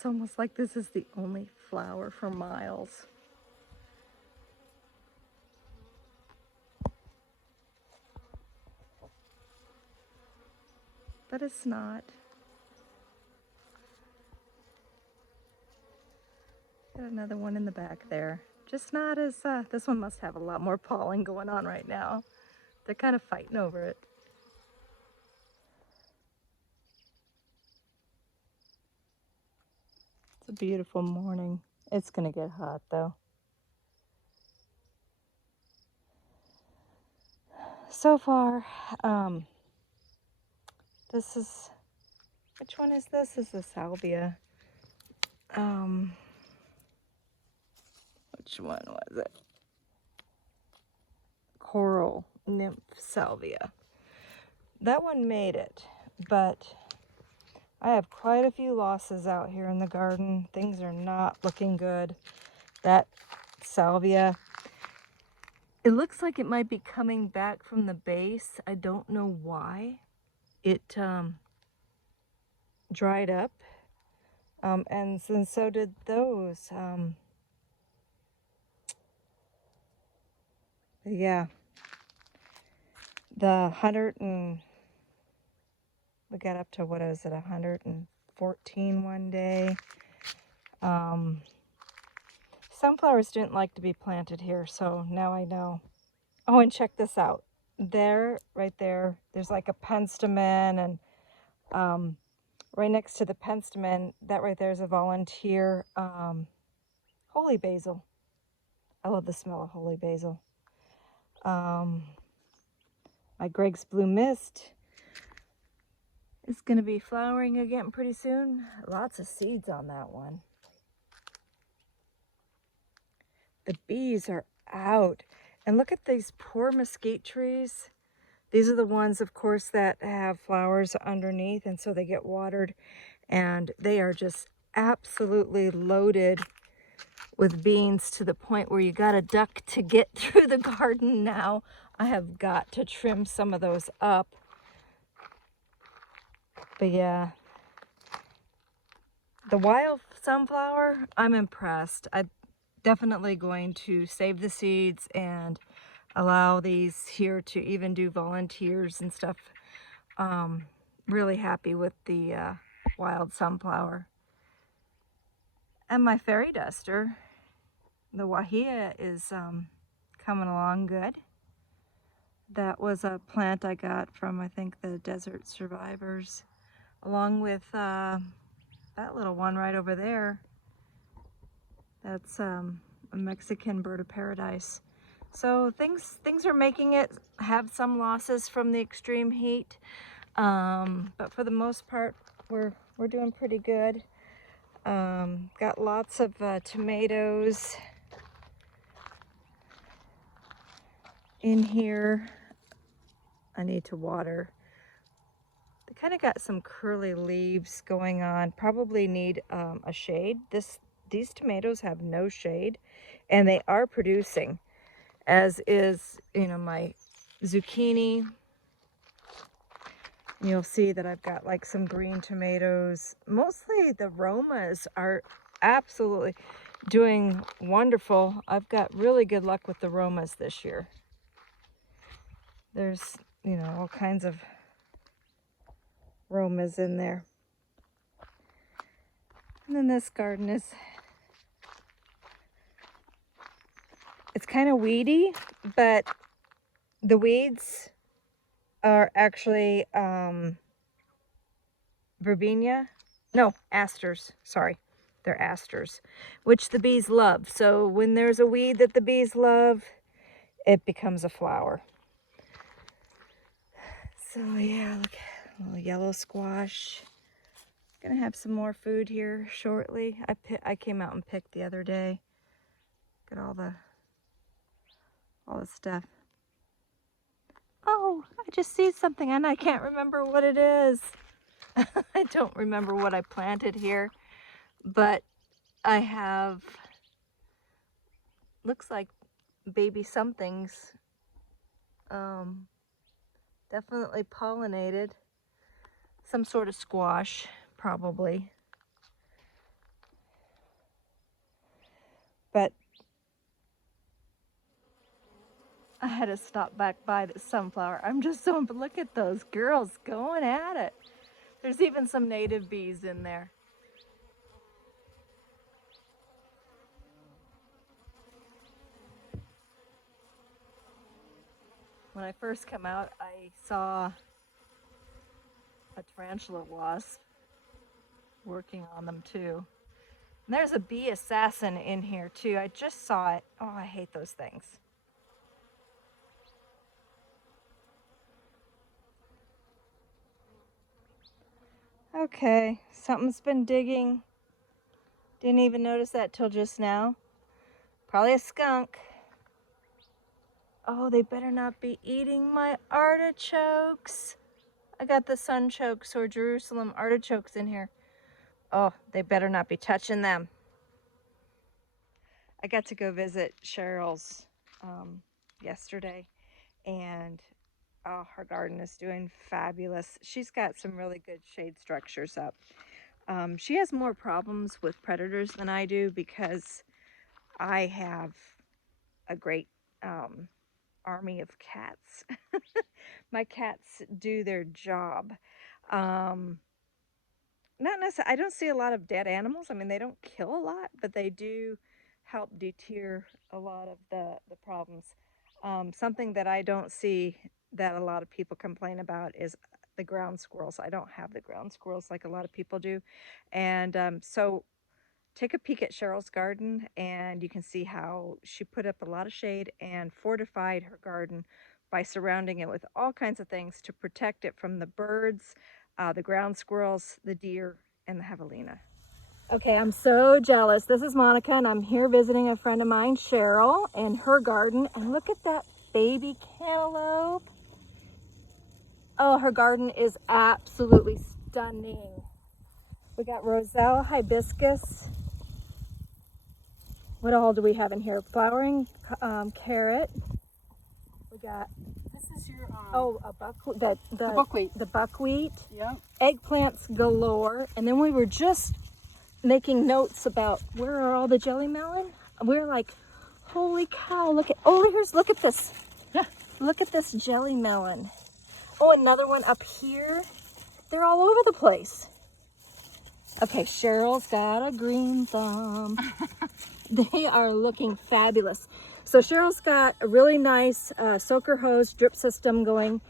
It's almost like this is the only flower for miles. But it's not. Got another one in the back there. Just not as, this one must have a lot more pollen going on right now. They're kind of fighting over it. It's a beautiful morning. It's gonna get hot though. So far, this is, which one is this? This is the salvia. Which one was it? Coral nymph salvia. That one made it, but I have quite a few losses out here in the garden. Things are not looking good. That salvia, it looks like it might be coming back from the base. I don't know why. It dried up, and so did those. Yeah, the 100 and we got up to, what is it, 114 one day. Sunflowers didn't like to be planted here, so now I know. Oh, and check this out. There, right there, there's like a penstemon, and right next to the penstemon, that right there is a volunteer holy basil. I love the smell of holy basil. My Greg's Blue Mist is going to be flowering again pretty soon. Lots of seeds on that one. The bees are out. And look at these poor mesquite trees. These are the ones, of course, that have flowers underneath, and so they get watered. And they are just absolutely loaded with beans to the point where you got to duck to get through the garden now. I have got to trim some of those up. But yeah, the wild sunflower, I'm impressed. I'm definitely going to save the seeds and allow these here to even do volunteers and stuff. Really happy with the wild sunflower. And my fairy duster, the wahia, is coming along good. That was a plant I got from, I think, the Desert Survivors, along with that little one right over there. That's a Mexican bird of paradise. So things are making it. Have some losses from the extreme heat, but for the most part, we're doing pretty good. Got lots of tomatoes in here. I need to water. They kind of got some curly leaves going on. Probably need a shade. These tomatoes have no shade, and they are producing, as is, you know, my zucchini. You'll see that I've got like some green tomatoes. Mostly the Romas are absolutely doing wonderful. I've got really good luck with the Romas this year. There's, you know, all kinds of Romas in there. And then this garden is, it's kind of weedy, but the weeds are actually verbena. No, asters. Sorry. They're asters, which the bees love. So when there's a weed that the bees love, it becomes a flower. So yeah, look, a little yellow squash. Gonna have some more food here shortly. I came out and picked the other day. Got all the stuff. Oh, I just see something and I can't remember what it is. I don't remember what I planted here, but I have, looks like baby somethings, definitely pollinated. Some sort of squash, probably. But I had to stop back by the sunflower. I'm just so, look at those girls going at it. There's even some native bees in there. When I first come out, I saw a tarantula wasp working on them too. And there's a bee assassin in here too. I just saw it. Oh, I hate those things. Okay, something's been digging. Didn't even notice that till just now. Probably a skunk. Oh, they better not be eating my artichokes. I got the sunchokes or Jerusalem artichokes in here. Oh, they better not be touching them. I got to go visit Cheryl's yesterday, and oh, her garden is doing fabulous. She's got some really good shade structures up. She has more problems with predators than I do because I have a great army of cats. My cats do their job. Not necessarily, I don't see a lot of dead animals. I mean, they don't kill a lot, but they do help deter a lot of the problems. Something that I don't see that a lot of people complain about is the ground squirrels. I don't have the ground squirrels like a lot of people do. And so take a peek at Cheryl's garden and you can see how she put up a lot of shade and fortified her garden by surrounding it with all kinds of things to protect it from the birds, the ground squirrels, the deer, and the javelina. Okay, I'm so jealous. This is Monica and I'm here visiting a friend of mine, Cheryl, in her garden. And look at that baby cantaloupe. Oh, her garden is absolutely stunning. We got roselle, hibiscus. What all do we have in here? Flowering carrot. We got, this is your a buckwheat. The buckwheat. The buckwheat. Yeah. Eggplants galore. And then we were just making notes about where are all the jelly melon. We're like, holy cow! Look at this. Look at this jelly melon. Oh, another one up here. They're all over the place. Okay, Cheryl's got a green thumb. They are looking fabulous. So Cheryl's got a really nice soaker hose drip system going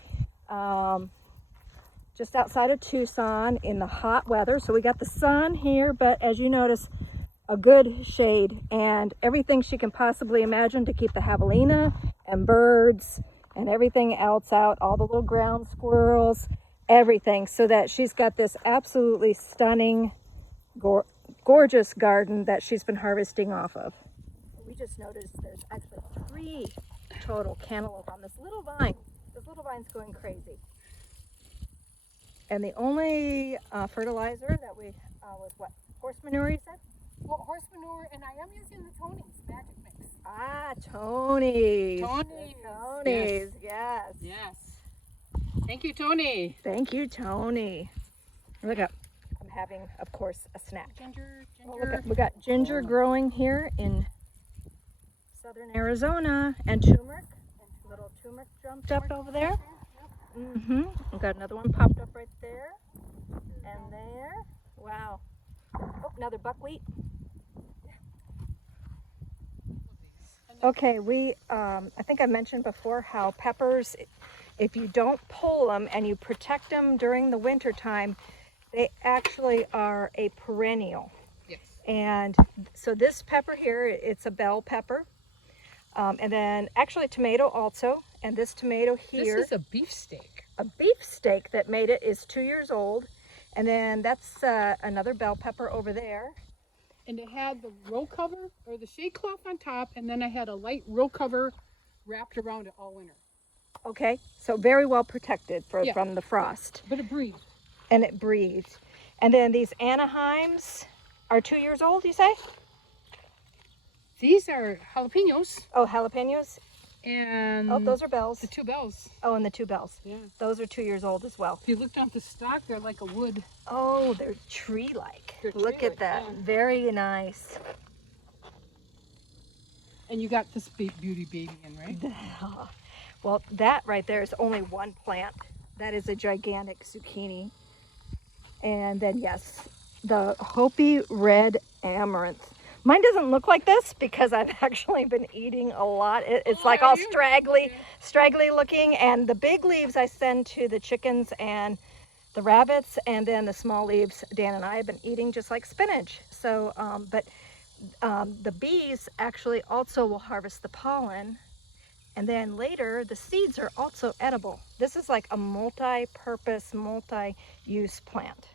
just outside of Tucson in the hot weather. So we got the sun here, but as you notice, a good shade and everything she can possibly imagine to keep the javelina and birds and everything else out, all the little ground squirrels, everything, so that she's got this absolutely stunning, gorgeous garden that she's been harvesting off of. We just noticed there's actually 3 total cantaloupe on this little vine. This little vine's going crazy. And the only fertilizer that we was what? Horse manure, you said? Well, horse manure, and I am using the Tony's Magic Mix. Ah, Tony's. Tony's. Tony's, yes. Yes. Thank you, Tony. Thank you, Tony. Look up. I'm having, of course, a snack. Ginger. Oh, look up. We got ginger growing here in southern Arizona, and turmeric. Little turmeric jumped up over there. Mm-hmm. We've got another one popped up right there. And there. Wow. Oh, another buckwheat. Okay, I think I mentioned before how peppers, if you don't pull them and you protect them during the winter time, they actually are a perennial. Yes. And so this pepper here, it's a bell pepper. And then actually tomato also. And this tomato here. This is a beefsteak. A beefsteak that made it is 2 years old. And then that's another bell pepper over there. And it had the row cover or the shade cloth on top, and then I had a light row cover wrapped around it all winter. Okay, so very well protected from the frost. But it breathed. And it breathed. And then these Anaheims are 2 years old, you say? These are jalapenos. Oh, jalapenos? And oh, those are bells. The 2 bells. Oh, and the 2 bells. Yeah. Those are 2 years old as well. If you looked at the stalk, they're like a wood. Oh, they're tree-like. They're Look at that. yeah. Very nice. And you got this beauty baby in, right? Well, that right there is only one plant. That is a gigantic zucchini. And then yes, the Hopi red amaranth. Mine doesn't look like this because I've actually been eating a lot. It's like all straggly looking, and the big leaves I send to the chickens and the rabbits, and then the small leaves Dan and I have been eating just like spinach. So, the bees actually also will harvest the pollen, and then later the seeds are also edible. This is like a multi-purpose, multi-use plant.